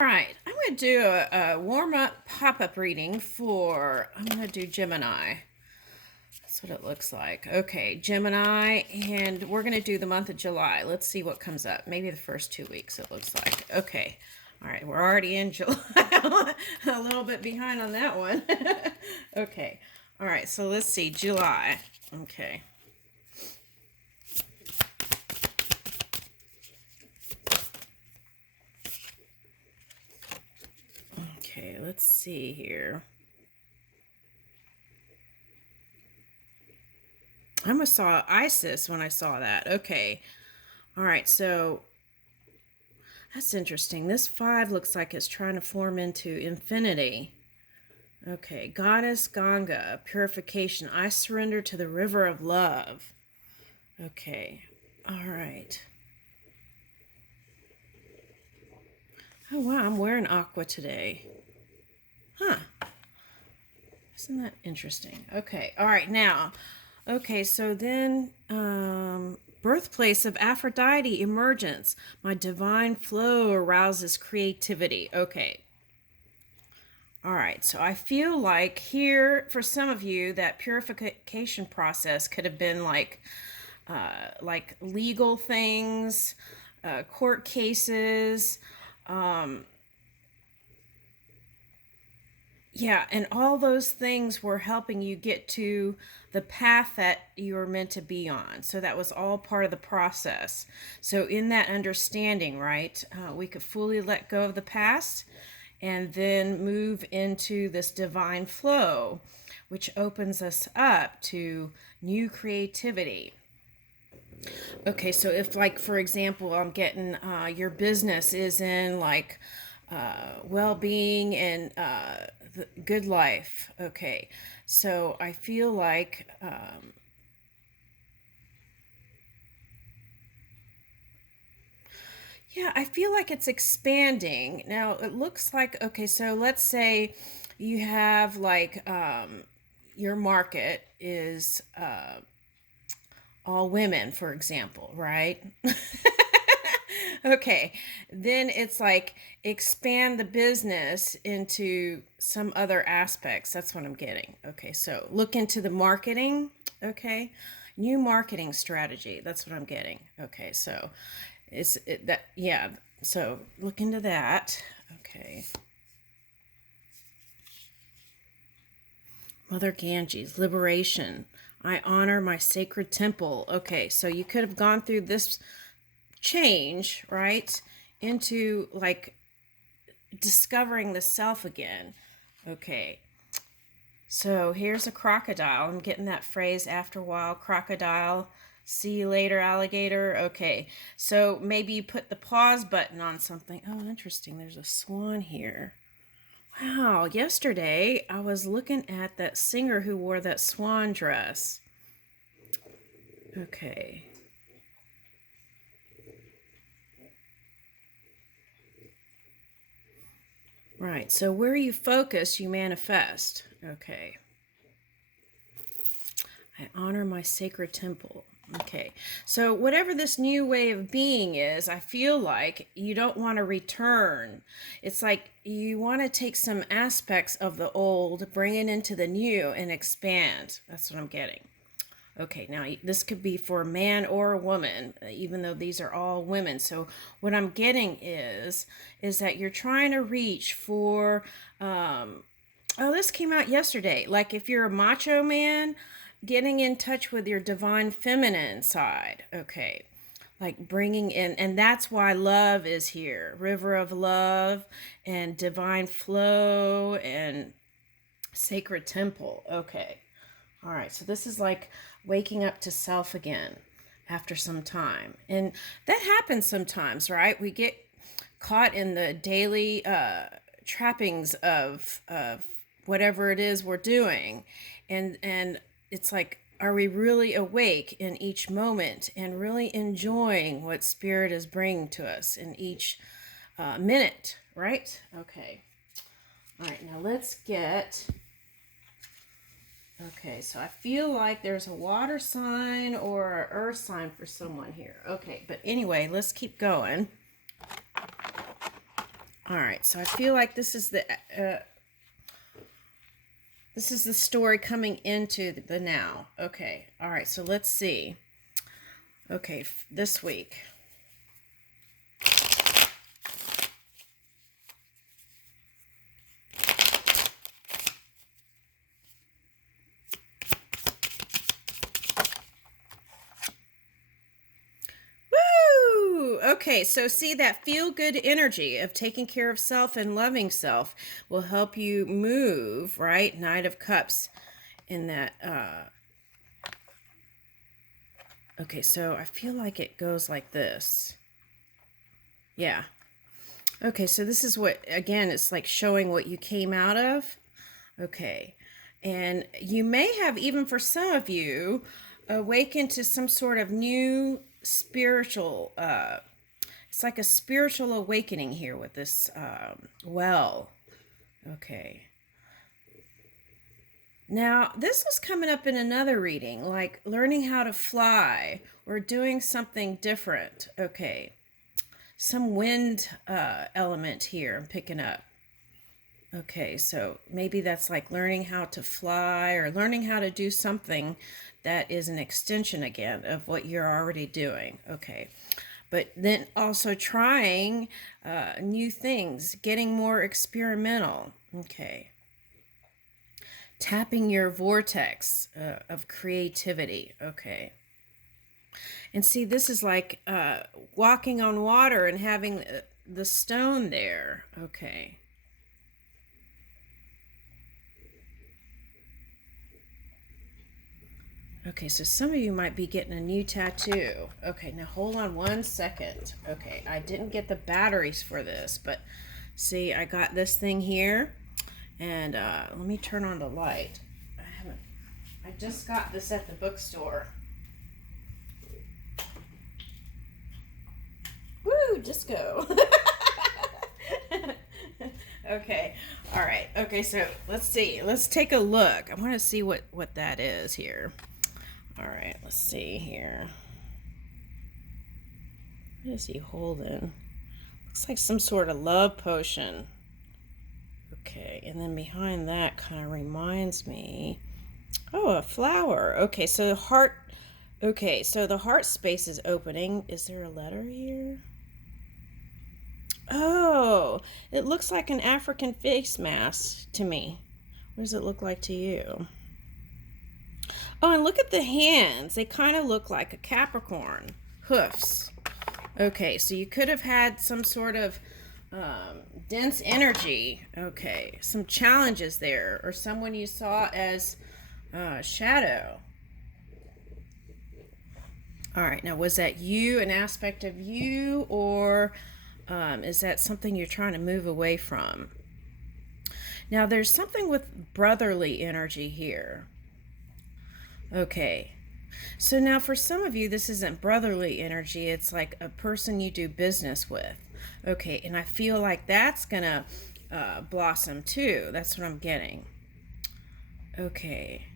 All right, I'm going to do a warm-up pop-up reading for, I'm going to do Gemini. That's what it looks like. Okay, Gemini, and we're going to do the month of July. Let's see what comes up. Maybe the first 2 weeks, it looks like. Okay, all right, we're already in July. A little bit behind on that one. Okay, all right, so let's see, July. Okay. Okay, let's see here. I almost saw Isis when I saw that. Okay. All right, so that's interesting. This 5 looks like it's trying to form into infinity. Okay, Goddess Ganga, purification. I surrender to the river of love. Okay, all right. Oh, wow, I'm wearing aqua today. Huh. Isn't that interesting? Okay, all right, now. Okay, so then, birthplace of Aphrodite, emergence. My divine flow arouses creativity. Okay. All right, so I feel like here, for some of you, that purification process could have been like legal things, court cases, yeah, and all those things were helping you get to the path that you were meant to be on. So that was all part of the process. So in that understanding, right, we could fully let go of the past and then move into this divine flow, which opens us up to new creativity. Okay, so if, like, for example, I'm getting your business is in like well-being and the good life. Okay, so I feel like yeah, I feel like it's expanding. Now it looks like, okay, so let's say you have like your market is all women, for example, right? Okay, then it's like expand the business into some other aspects. That's what I'm getting. Okay, so look into the marketing. Okay, new marketing strategy. That's what I'm getting. Okay, so that, yeah. So look into that. Okay. Mother Ganges, liberation. I honor my sacred temple. Okay, so you could have gone through this change, right, into like discovering the self again. Okay, so here's a crocodile. I'm getting that phrase after a while, crocodile. See you later, alligator. Okay, so maybe you put the pause button on something. Oh, interesting. There's a swan here. Wow, yesterday I was looking at that singer who wore that swan dress. Okay. Right, so where you focus, you manifest. Okay. I honor my sacred temple. Okay, so whatever this new way of being is, I feel like you don't want to return. It's like you want to take some aspects of the old, bring it into the new, and expand. That's what I'm getting. Okay, now this could be for a man or a woman, even though these are all women. So what I'm getting is that you're trying to reach for, oh, this came out yesterday. Like if you're a macho man, getting in touch with your divine feminine side. Okay, like bringing in, and that's why love is here, river of love and divine flow and sacred temple. Okay, all right, so this is like waking up to self again after some time. And that happens sometimes, right? We get caught in the daily trappings of whatever it is we're doing. And it's like, are we really awake in each moment and really enjoying what Spirit is bringing to us in each minute, right? Okay. All right, now let's get... Okay, so I feel like there's a water sign or an earth sign for someone here. Okay, but anyway, let's keep going. All right, so I feel like this is the story coming into the now. Okay, all right, so let's see. Okay, this week. Woo! Okay, so see, that feel-good energy of taking care of self and loving self will help you move, right? Knight of Cups in that. Okay, so I feel like it goes like this. Yeah. Okay, so this is what, again, it's like showing what you came out of. Okay. And you may have, even for some of you, awakened to some sort of new spiritual, it's like a spiritual awakening here with this well. Okay. Now, this was coming up in another reading, like learning how to fly or doing something different. Okay. Some wind element here I'm picking up. Okay, so maybe that's like learning how to fly or learning how to do something that is an extension again of what you're already doing. Okay, but then also trying new things, getting more experimental. Okay, tapping your vortex of creativity. Okay. And see, this is like walking on water and having the stone there. Okay. Okay, so some of you might be getting a new tattoo. Okay, now hold on 1 second. Okay, I didn't get the batteries for this, but see, I got this thing here. And let me turn on the light. I just got this at the bookstore. Woo, disco. Okay, all right. Okay, so let's see. Let's take a look. I want to see what that is here. All right, let's see here. What is he holding? Looks like some sort of love potion. Okay, and then behind that kind of reminds me. Oh, a flower. Okay, so the heart. Okay, so the heart space is opening. Is there a letter here? Oh, it looks like an African face mask to me. What does it look like to you? Oh, and look at the hands. They kind of look like a Capricorn. Hoofs. Okay, so you could have had some sort of dense energy. Okay, some challenges there. Or someone you saw as shadow. All right, now was that you, an aspect of you, or is that something you're trying to move away from? Now, there's something with brotherly energy here. Okay. So now for some of you, this isn't brotherly energy. It's like a person you do business with. Okay, and I feel like that's going to blossom too. That's what I'm getting. Okay.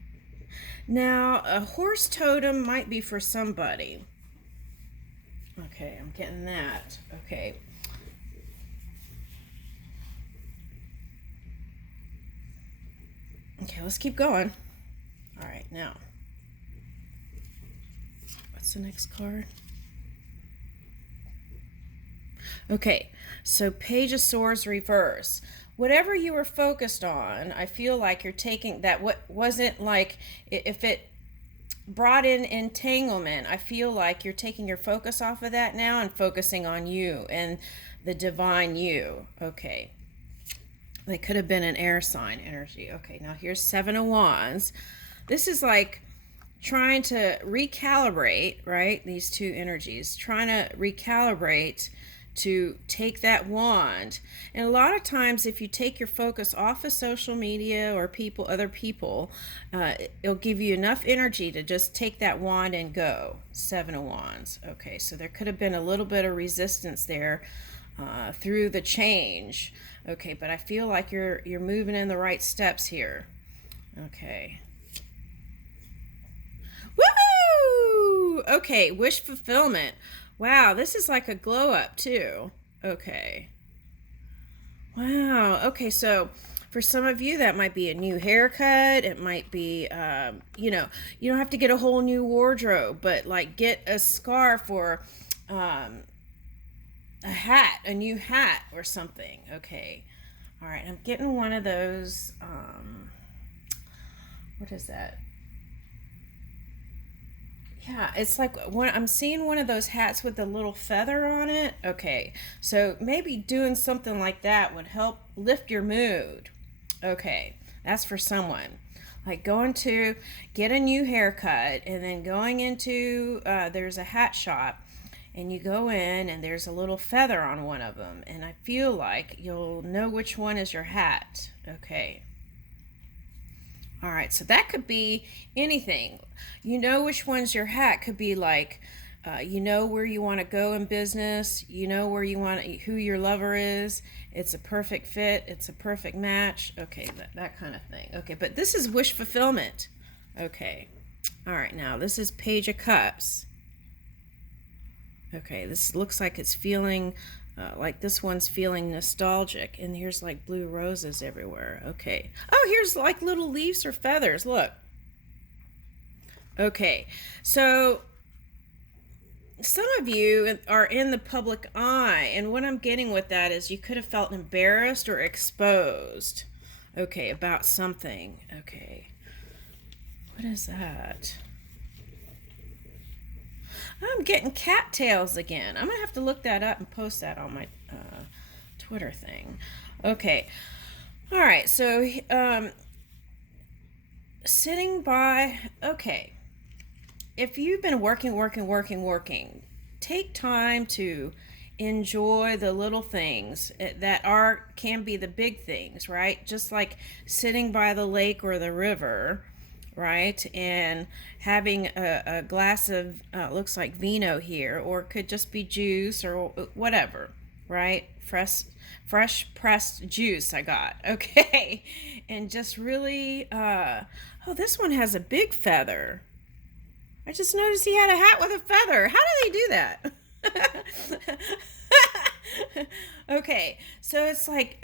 Now, a horse totem might be for somebody. Okay, I'm getting that. Okay. Okay, let's keep going. All right, now. What's the next card? Okay, so Page of Swords reverse. Whatever you were focused on, I feel like you're taking that. What wasn't like, if it brought in entanglement, I feel like you're taking your focus off of that now and focusing on you and the divine you. Okay. They could have been an air sign energy. Okay, now here's Seven of Wands. This is like trying to recalibrate, right? These two energies, trying to recalibrate to take that wand. And a lot of times if you take your focus off of social media or people, other people, it'll give you enough energy to just take that wand and go. Seven of Wands. Okay, so there could have been a little bit of resistance there through the change. Okay, but I feel like you're moving in the right steps here. Okay. Woo! Okay, wish fulfillment. Wow, this is like a glow up too. Okay. Wow. Okay, so for some of you, that might be a new haircut. It might be, you don't have to get a whole new wardrobe, but like get a scarf or um, a hat, a new hat or something. Okay. All right, I'm getting one of those. What is that? Yeah, it's like I'm seeing one of those hats with the little feather on it. Okay, so maybe doing something like that would help lift your mood. Okay, that's for someone. Like going to get a new haircut and then going into, there's a hat shop and you go in and there's a little feather on one of them. And I feel like you'll know which one is your hat. Okay. All right, so that could be anything. You know which one's your hat. Could be like, you know where you want to go in business. You know where you want to, who your lover is. It's a perfect fit. It's a perfect match. Okay, that kind of thing. Okay, but this is wish fulfillment. Okay. All right, now this is Page of Cups. Okay, this looks like it's feeling like this one's feeling nostalgic, and here's like blue roses everywhere. Okay. Oh, here's like little leaves or feathers. Look. Okay, so some of you are in the public eye, and what I'm getting with that is you could have felt embarrassed or exposed. Okay, about something. Okay. What is that? I'm getting cattails again. I'm going to have to look that up and post that on my Twitter thing. Okay. All right. So, sitting by, okay. If you've been working, take time to enjoy the little things that can be the big things, right? Just like sitting by the lake or the river, right? And having a glass of, looks like vino here, or it could just be juice or whatever, right? Fresh pressed juice I got. Okay. And just really, oh, this one has a big feather. I just noticed he had a hat with a feather. How do they do that? Okay. So it's like,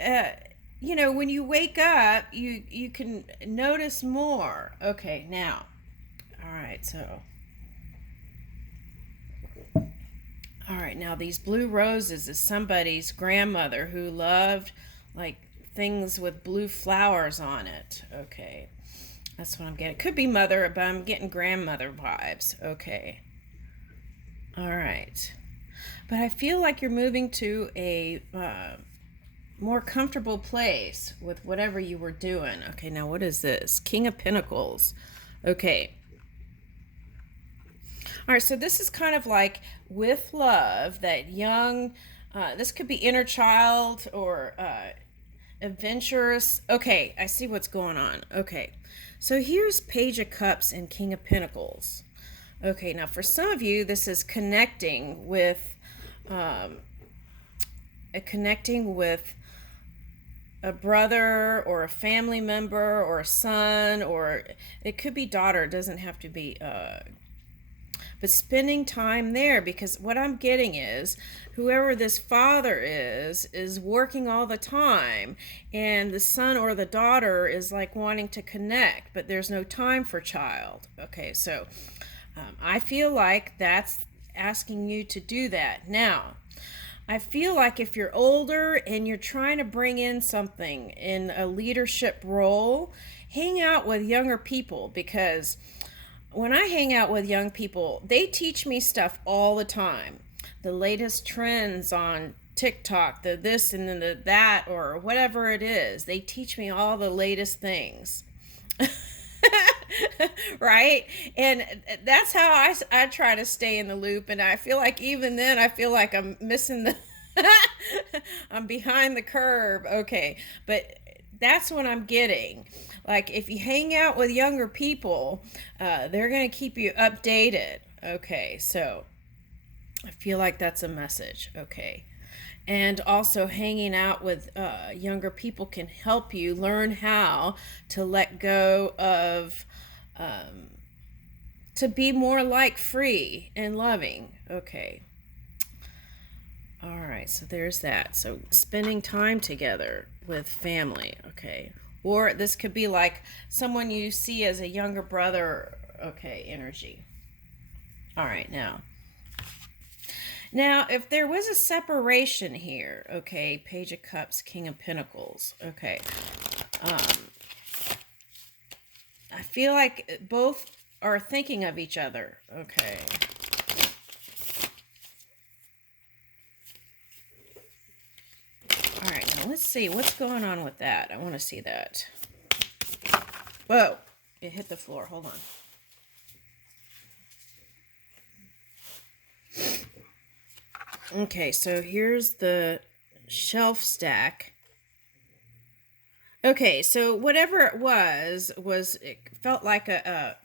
when you wake up, you can notice more. Okay, now. All right, so. All right, now these blue roses is somebody's grandmother who loved like things with blue flowers on it. Okay. That's what I'm getting. Could be mother, but I'm getting grandmother vibes. Okay. All right. But I feel like you're moving to a more comfortable place with whatever you were doing. Okay, now what is this? King of Pentacles. Okay. All right, so this is kind of like with love, that young, this could be inner child or adventurous. Okay, I see what's going on. Okay, so here's Page of Cups and King of Pentacles. Okay, now for some of you, this is connecting with a brother or a family member or a son, or it could be daughter. It doesn't have to be but spending time there, because what I'm getting is whoever this father is working all the time, and the son or the daughter is like wanting to connect, but there's no time for child. Okay, so I feel like that's asking you to do that. Now, I feel like if you're older and you're trying to bring in something in a leadership role, hang out with younger people, because when I hang out with young people, they teach me stuff all the time. The latest trends on TikTok, the this and then the that, or whatever it is. They teach me all the latest things. Right? And that's how I try to stay in the loop. And I feel like even then, I feel like I'm missing the, I'm behind the curve. Okay. But that's what I'm getting. Like if you hang out with younger people, they're going to keep you updated. Okay, so I feel like that's a message. Okay. And also hanging out with younger people can help you learn how to let go of, to be more like free and loving. Okay. All right, so there's that. So spending time together with family, okay. Or this could be like someone you see as a younger brother, okay, energy. All right, now, if there was a separation here, okay, Page of Cups, King of Pentacles, okay, I feel like both are thinking of each other, okay. All right, now let's see what's going on with that. I want to see that. Whoa, it hit the floor. Hold on. Okay, so here's the shelf stack. Okay, so whatever it was it felt like okay,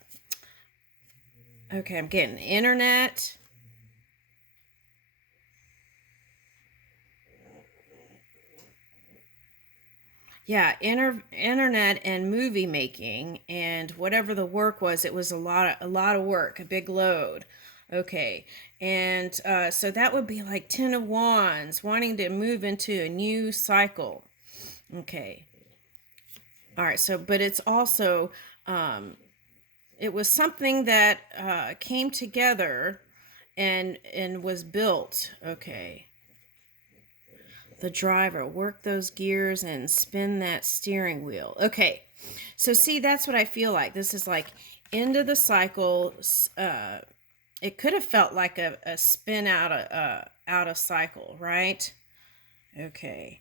I'm getting internet. Yeah, internet and movie making and whatever the work was, it was a lot of work, a big load. Okay, and so that would be like Ten of Wands, wanting to move into a new cycle. Okay, all right. So, but it's also it was something that came together and was built. Okay, the driver, work those gears and spin that steering wheel. Okay, so see, that's what I feel like. This is like end of the cycle. It could have felt like a spin out of cycle, right? Okay,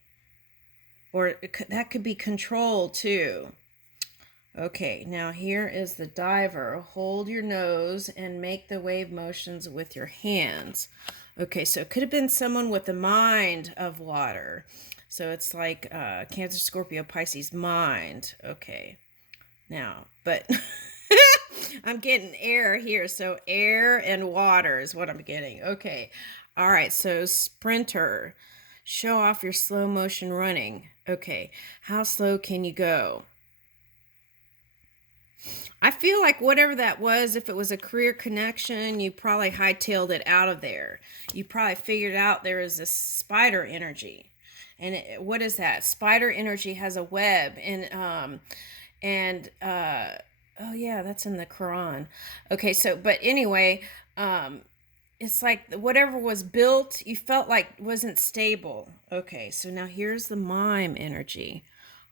or that could be control too. Okay, now here is the diver. Hold your nose and make the wave motions with your hands. Okay, so it could have been someone with the mind of water. So it's like Cancer, Scorpio, Pisces, mind. Okay, now, but I'm getting air here. So air and water is what I'm getting. Okay, all right, so sprinter. Show off your slow motion running. Okay, how slow can you go? I feel like whatever that was, if it was a career connection, you probably hightailed it out of there. You probably figured out there is this spider energy. And what is that? Spider energy has a web. Oh yeah, that's in the Quran. Okay, so, but anyway, it's like whatever was built, you felt like wasn't stable. Okay, so now here's the mime energy.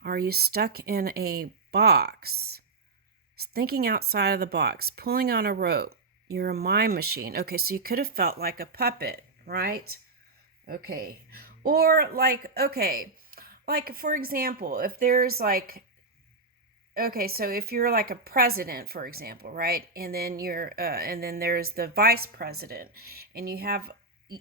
Are you stuck in a box? Thinking outside of the box, pulling on a rope. You're a mime machine. Okay, so you could have felt like a puppet, right? Okay. Or like, okay, like for example, if there's like, okay, so if you're like a president, for example, right? And then there's the vice president, and you have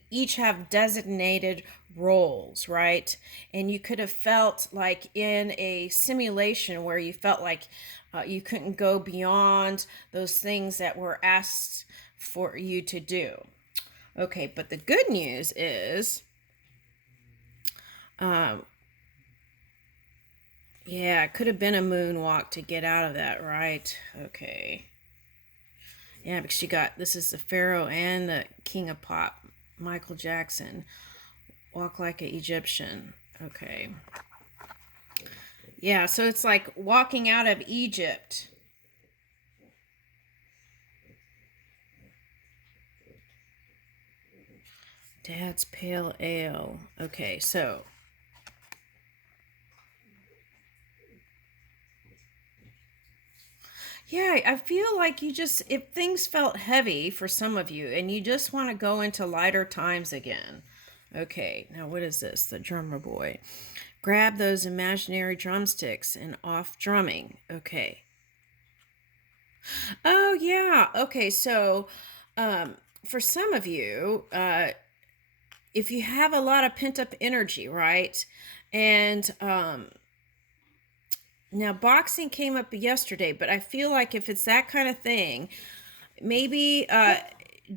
each have designated roles, right? And you could have felt like in a simulation where you felt like you couldn't go beyond those things that were asked for you to do. Okay, but the good news is, um, yeah, it could have been a moonwalk to get out of that, right? Okay. Yeah, because you got, this is the Pharaoh and the King of Pop, Michael Jackson. Walk like an Egyptian. Okay. Yeah, so it's like walking out of Egypt. Dad's pale ale. Okay, so yeah, I feel like you just, if things felt heavy for some of you and you just want to go into lighter times again. Okay, now what is this? The drummer boy. Grab those imaginary drumsticks and off drumming. Okay. Oh, yeah. Okay, so for some of you, if you have a lot of pent up energy, right? And now boxing came up yesterday, but I feel like if it's that kind of thing, maybe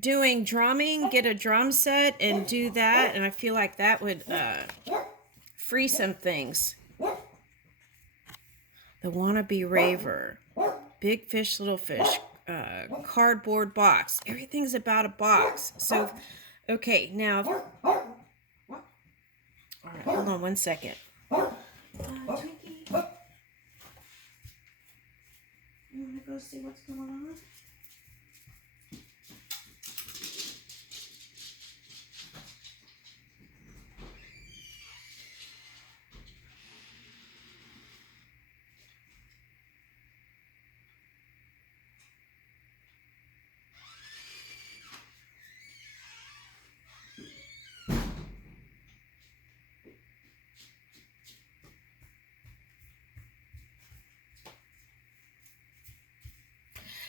doing drumming, get a drum set and do that, and I feel like that would free some things. The wannabe raver, big fish, little fish, cardboard box. Everything's about a box. So, okay, now right, hold on 1 second. Twinkie, you want to go see what's going on?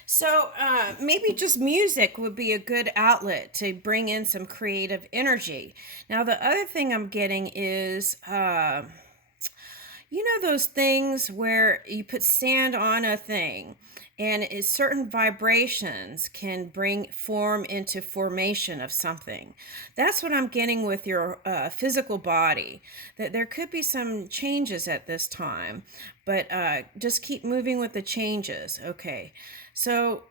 So maybe just music would be a good outlet to bring in some creative energy. Now, the other thing I'm getting is, you know, those things where you put sand on a thing and certain vibrations can bring form into formation of something. That's what I'm getting with your physical body, that there could be some changes at this time, but just keep moving with the changes. Okay, so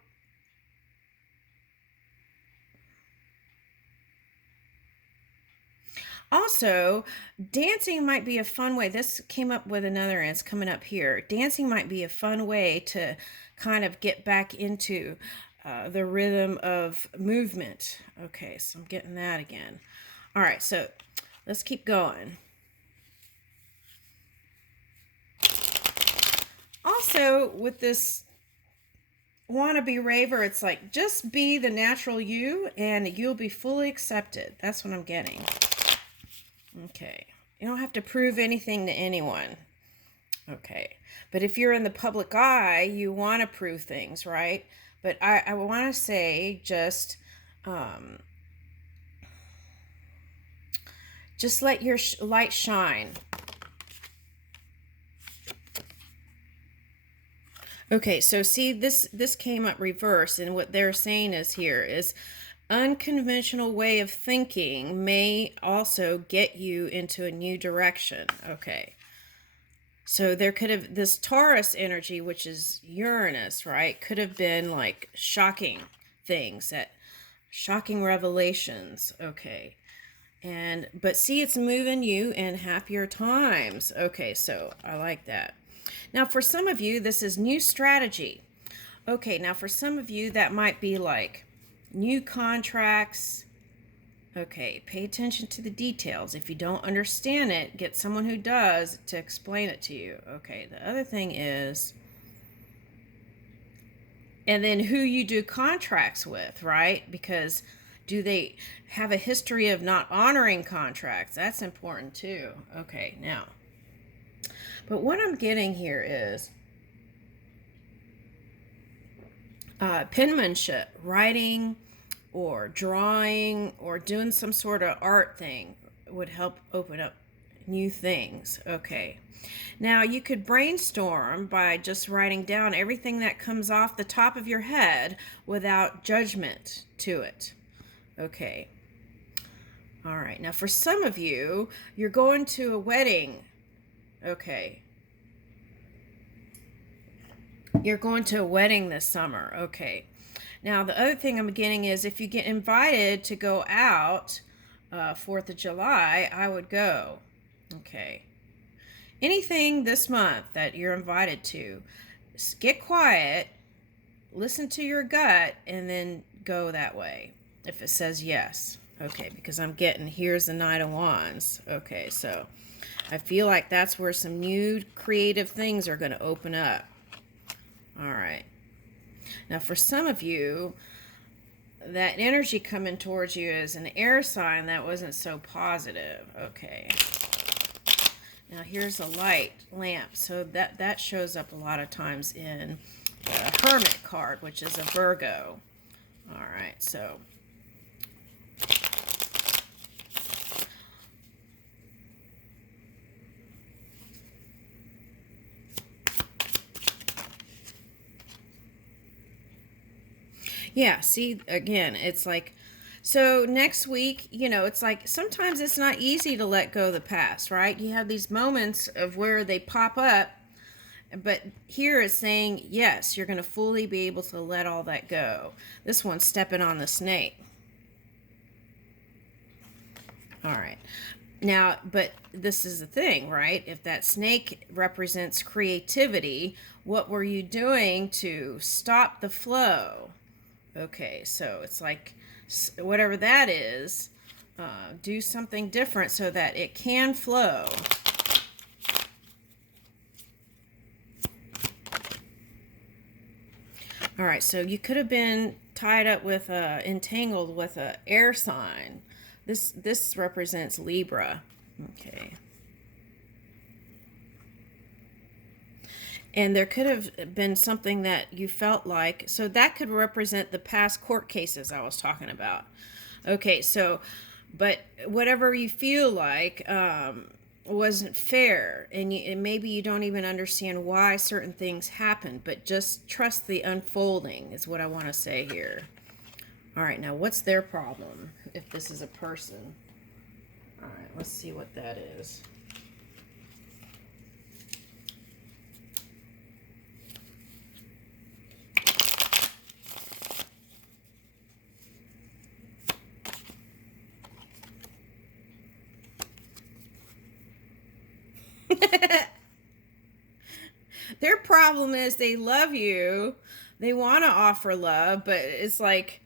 also, dancing might be a fun way. This came up with another, and it's coming up here. Dancing might be a fun way to kind of get back into the rhythm of movement. Okay, so I'm getting that again. All right, so let's keep going. Also, with this wannabe raver, it's like just be the natural you and you'll be fully accepted. That's what I'm getting. Okay. You don't have to prove anything to anyone. Okay. But if you're in the public eye, you want to prove things, right? But I want to say just let your light shine. Okay, so see, this came up reverse, and what they're saying is here is unconventional way of thinking may also get you into a new direction. Okay. So there could have this Taurus energy, which is Uranus, right? Could have been like shocking things, that shocking revelations. Okay. But see, it's moving you in happier times. Okay, so I like that. Now, for some of you, this is new strategy. Okay, now for some of you, that might be like new contracts. Okay, pay attention to the details. If you don't understand it, get someone who does to explain it to you. Okay, the other thing is, and then who you do contracts with, right? Because do they have a history of not honoring contracts? That's important too. Okay, now, but what I'm getting here is penmanship, writing or drawing or doing some sort of art thing would help open up new things. Okay. Now you could brainstorm by just writing down everything that comes off the top of your head without judgment to it. Okay. All right. Now for some of you, you're going to a wedding. Okay. You're going to a wedding this summer. Okay. Now, the other thing I'm getting is if you get invited to go out 4th of July, I would go. Okay. Anything this month that you're invited to, get quiet, listen to your gut, and then go that way if it says yes. Okay, because I'm getting, here's the Knight of Wands. Okay, so I feel like that's where some new creative things are going to open up. All right. Now, for some of you, that energy coming towards you is an air sign that wasn't so positive. Okay. Now, here's a light lamp. So that shows up a lot of times in the Hermit card, which is a Virgo. All right. So yeah, see, again, it's like, so next week, you know, it's like sometimes it's not easy to let go of the past, right? You have these moments of where they pop up, but here it's saying, yes, you're going to fully be able to let all that go. This one's stepping on the snake. All right. Now, but this is the thing, right? If that snake represents creativity, what were you doing to stop the flow? Okay, so it's like whatever that is, do something different so that it can flow. All right, so you could have been tied up with entangled with a air sign. This represents Libra. Okay. And there could have been something that you felt like, so that could represent the past court cases I was talking about. Okay, so, but whatever you feel like wasn't fair, and maybe you don't even understand why certain things happen, but just trust the unfolding is what I want to say here. All right, now what's their problem if this is a person? All right, let's see what that is. Their problem is they love you. They want to offer love, but it's like,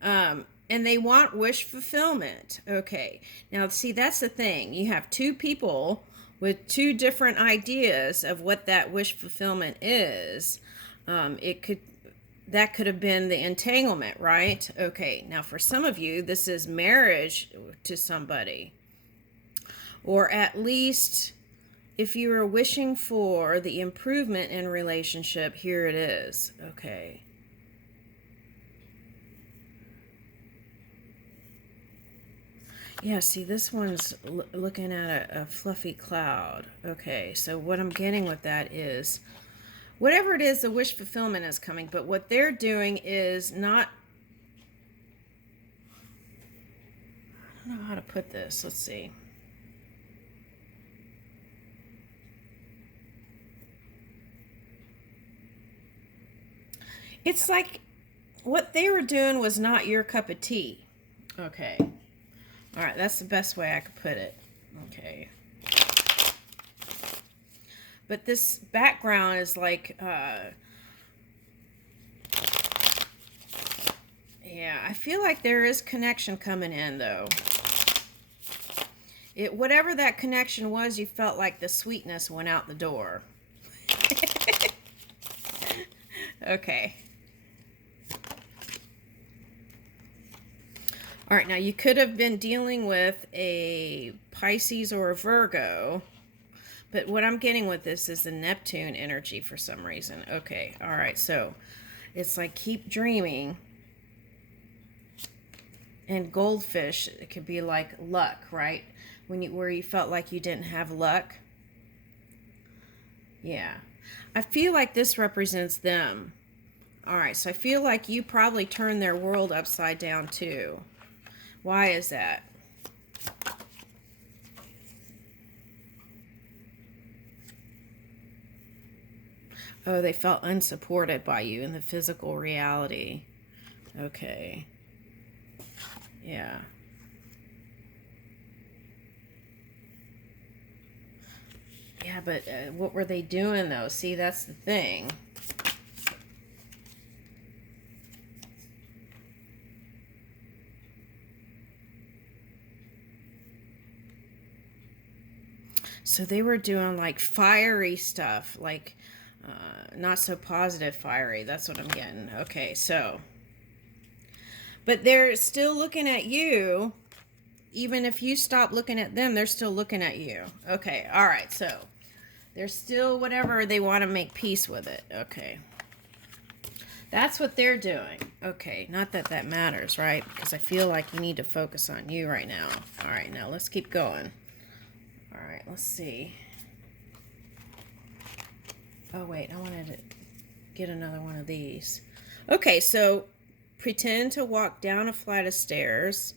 and they want wish fulfillment. Okay. Now, see, that's the thing. You have two people with two different ideas of what that wish fulfillment is. That could have been the entanglement, right? Okay. Now, for some of you, this is marriage to somebody, or at least if you are wishing for the improvement in relationship, here it is. Okay. Yeah, see, this one's looking at a fluffy cloud. Okay, so what I'm getting with that is, whatever it is, the wish fulfillment is coming, but what they're doing is not, I don't know how to put this. Let's see. It's like what they were doing was not your cup of tea. Okay. All right, that's the best way I could put it. Okay. But this background is like, yeah, I feel like there is connection coming in, though. Whatever that connection was, you felt like the sweetness went out the door. Okay. All right, now you could have been dealing with a Pisces or a Virgo, but what I'm getting with this is the Neptune energy for some reason. Okay, all right, so it's like keep dreaming. And goldfish, it could be like luck, right? Where you felt like you didn't have luck. Yeah. I feel like this represents them. All right, so I feel like you probably turned their world upside down too. Why is that? Oh, they felt unsupported by you in the physical reality. Okay. Yeah. Yeah, but what were they doing though? See, that's the thing. So they were doing like fiery stuff, like not so positive fiery. That's what I'm getting. Okay, so. But they're still looking at you. Even if you stop looking at them, they're still looking at you. Okay, all right, so. They're still whatever, they want to make peace with it. Okay. That's what they're doing. Okay, not that that matters, right? Because I feel like you need to focus on you right now. All right, now let's keep going. All right, let's see. Oh, wait, I wanted to get another one of these. Okay, so pretend to walk down a flight of stairs.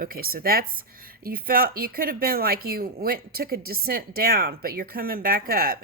Okay, so that's, you could have been like you took a descent down, but you're coming back up.